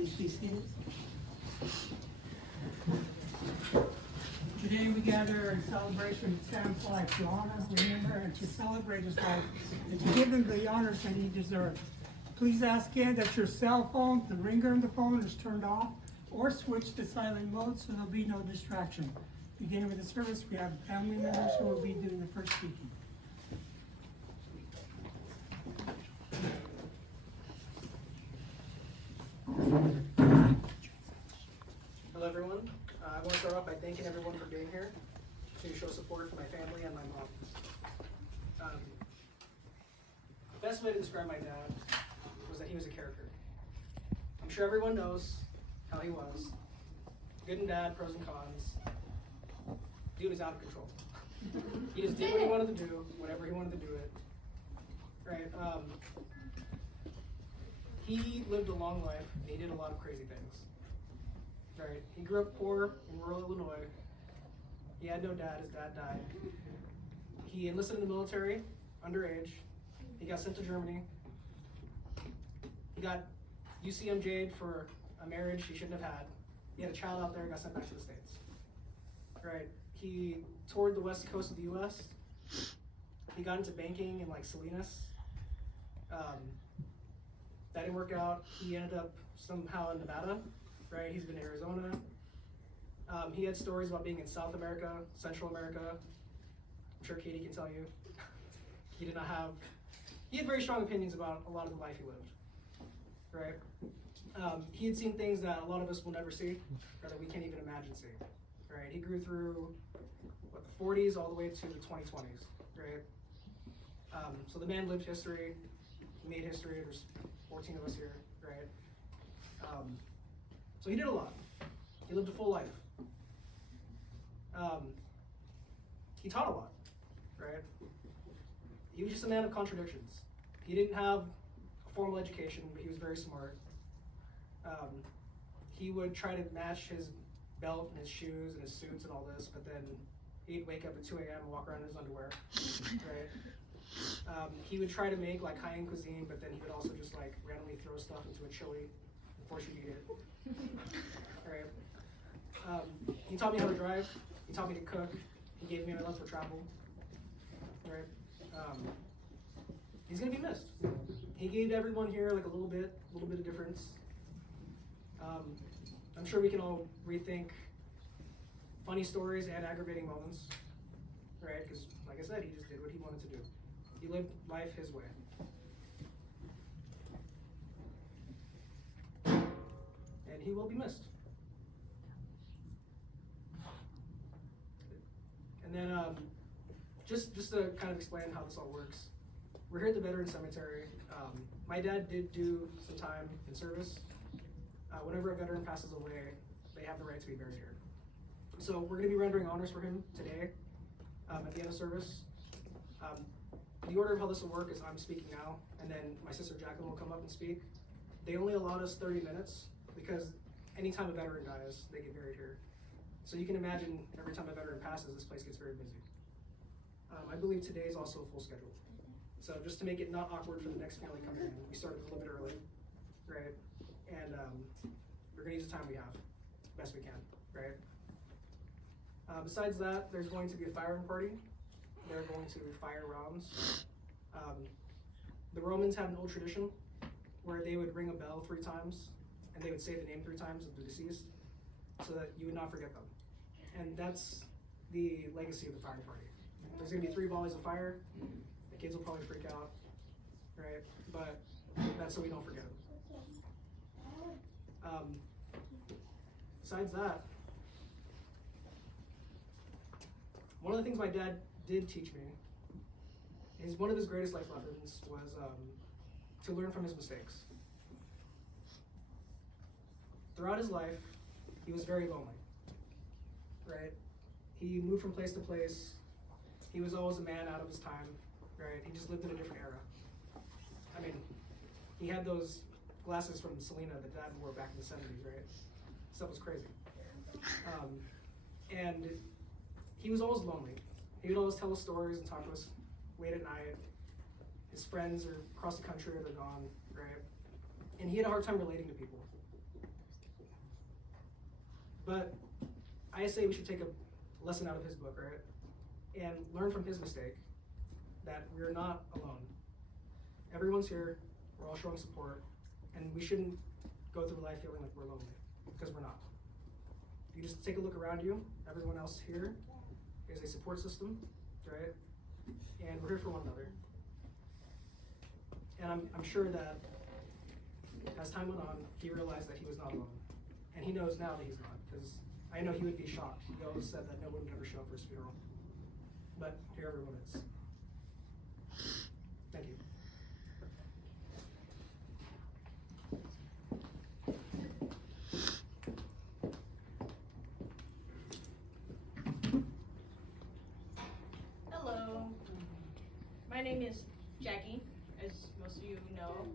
Please be seated. Today we gather in celebration of Sam's life to honor, remember, and to celebrate his life, and to give him the honors that he deserved. Please ask again that your cell phone, the ringer on the phone, is turned off or switched to silent mode so there'll be no distraction. Beginning with the service, we have family members who will be doing the first speaking. Hello everyone. I want to start off by thanking everyone for being here to show support for my family and my mom. The best way to describe my dad was that he was a character. I'm sure everyone knows how he was. Good and bad, pros and cons. Dude was out of control. He just did what he wanted to do, whenever he wanted to do it. Right? He lived a long life, and he did a lot of crazy things. Right? He grew up poor in rural Illinois. He had no dad. His dad died. He enlisted in the military, underage. He got sent to Germany. He got UCMJ'd for a marriage he shouldn't have had. He had a child out there, got sent back to the States. Right? He toured the west coast of the U.S. He got into banking in like Salinas. That didn't work out. He ended up somehow in Nevada. Right? He's been in Arizona. He had stories about being in South America, Central America. I'm sure Katie can tell you. He had very strong opinions about a lot of the life he lived. Right? He had seen things that a lot of us will never see, or that we can't even imagine seeing. Right? He grew through the 40s all the way to the 2020s. Right? So the man lived history. He made history. There's 14 of us here. Right? So he did a lot. He lived a full life. He taught a lot, right? He was just a man of contradictions. He didn't have a formal education, but he was very smart. He would try to match his belt and his shoes and his suits and all this, but then he'd wake up at 2 a.m. and walk around in his underwear, right? He would try to make like high-end cuisine, but then he would also just like randomly throw stuff into a chili and force you to eat it. Right? He taught me how to drive. He taught me to cook. He gave me a love for travel. Right? He's gonna be missed. He gave everyone here like a little bit of difference. I'm sure we can all rethink funny stories and aggravating moments, right? Because, like I said, he just did what he wanted to do. He lived life his way. And he will be missed. And then, just to kind of explain how this all works, we're here at the Veterans Cemetery. My dad did do some time in service. Whenever a veteran passes away, they have the right to be buried here. So we're going to be rendering honors for him today at the end of service. The order of how this will work is I'm speaking now, and then my sister Jacqueline will come up and speak. They only allowed us 30 minutes because anytime a veteran dies, they get buried here. So you can imagine every time a veteran passes, this place gets very busy. I believe today is also a full schedule. So just to make it not awkward for the next family coming in, we started a little bit early, right? And we're gonna use the time we have, best we can, right? Besides that, there's going to be a firing party. They're going to fire rounds. The Romans had an old tradition where they would ring a bell 3 times and they would say the name 3 times of the deceased so that you would not forget them. And that's the legacy of the firing party. There's gonna be 3 volleys of fire. The kids will probably freak out, right? But that's so we don't forget them. Besides that, one of the things my dad did teach me is one of his greatest life lessons was to learn from his mistakes. Throughout his life, he was very lonely, right? He moved from place to place. He was always a man out of his time, right? He just lived in a different era. I mean, he had those glasses from Selena that Dad wore back in the 70s, right? Stuff was crazy. And he was always lonely. He would always tell us stories and talk to us late at night. His friends are across the country or they're gone, right? And he had a hard time relating to people. But I say we should take a lesson out of his book, right? And learn from his mistake that we're not alone. Everyone's here, we're all showing support, and we shouldn't go through life feeling like we're lonely, because we're not. You just take a look around you, everyone else here is a support system, right? And we're here for one another. And I'm sure that as time went on, he realized that he was not alone. And he knows now that he's not, because I know he would be shocked. He always said that no one would ever show up for his funeral. But here everyone is. Thank you. Hello, my name is Jackie, as most of you know.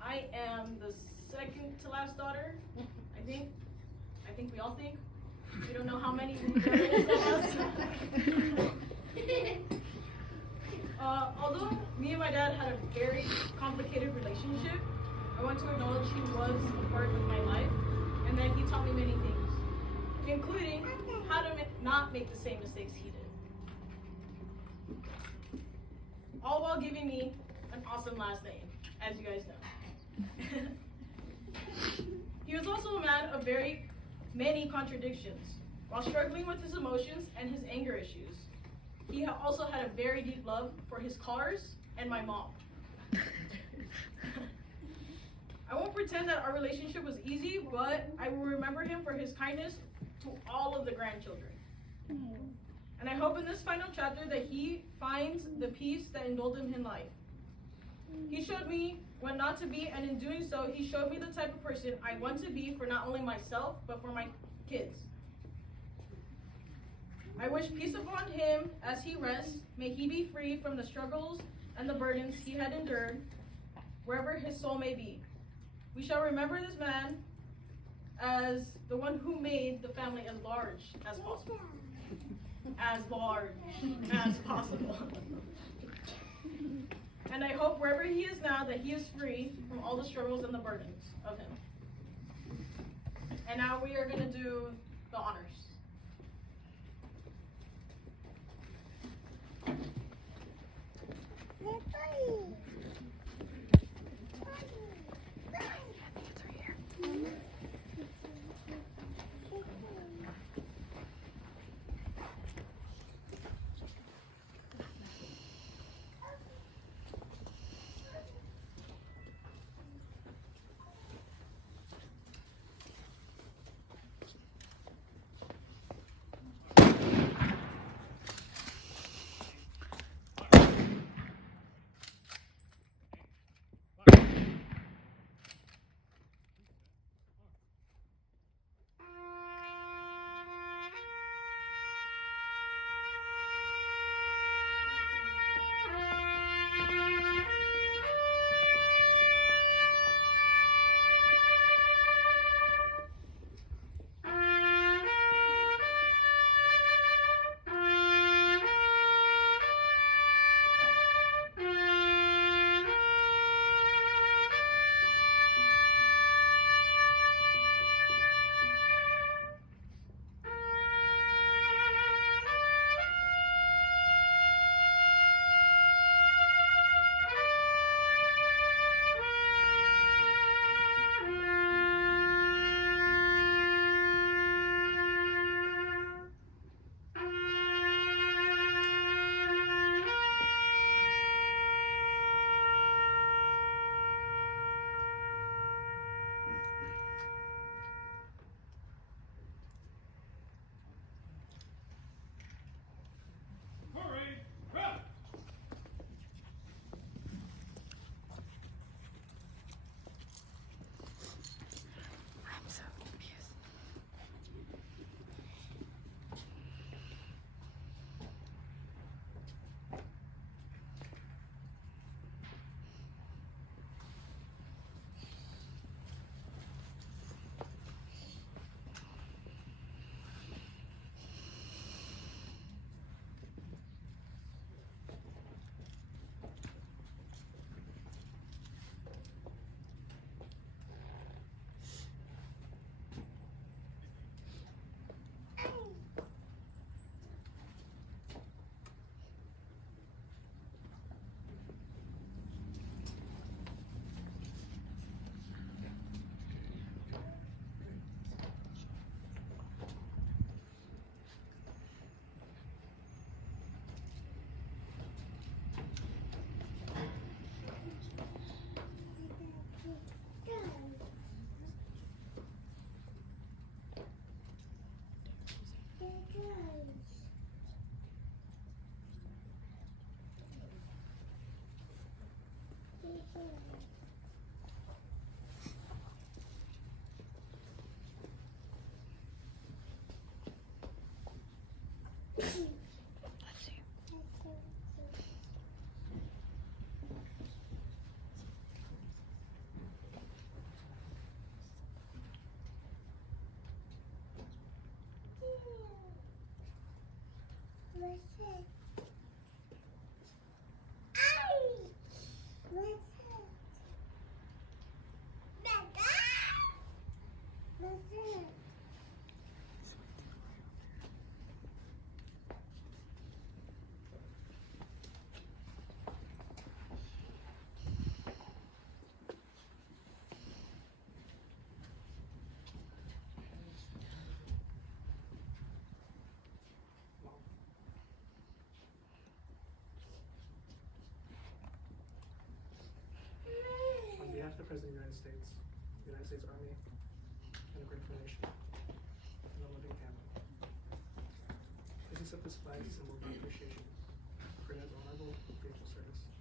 I am the second to last daughter, I think. I think we all think. We don't know how many there is of us. Although me and my dad had a very complicated relationship, I want to acknowledge he was a part of my life, and that he taught me many things, including how to not make the same mistakes he did. All while giving me an awesome last name, as you guys know. He was also a man of very many contradictions. While struggling with his emotions and his anger issues, he also had a very deep love for his cars and my mom. I won't pretend that our relationship was easy, but I will remember him for his kindness to all of the grandchildren. And I hope in this final chapter that he finds the peace that indulged him in life. He showed me what not to be, and in doing so, he showed me the type of person I want to be for not only myself, but for my kids. I wish peace upon him as he rests. May he be free from the struggles and the burdens he had endured, wherever his soul may be. We shall remember this man as the one who made the family as large as possible. As large as possible. And I hope wherever he is now that he is free from all the struggles and the burdens of him. And now we are going to do the honors. On behalf of the President of the United States, the United States Army, and the grateful nation, and the loving family, please accept this flag as a symbol of my appreciation for his honorable and faithful service.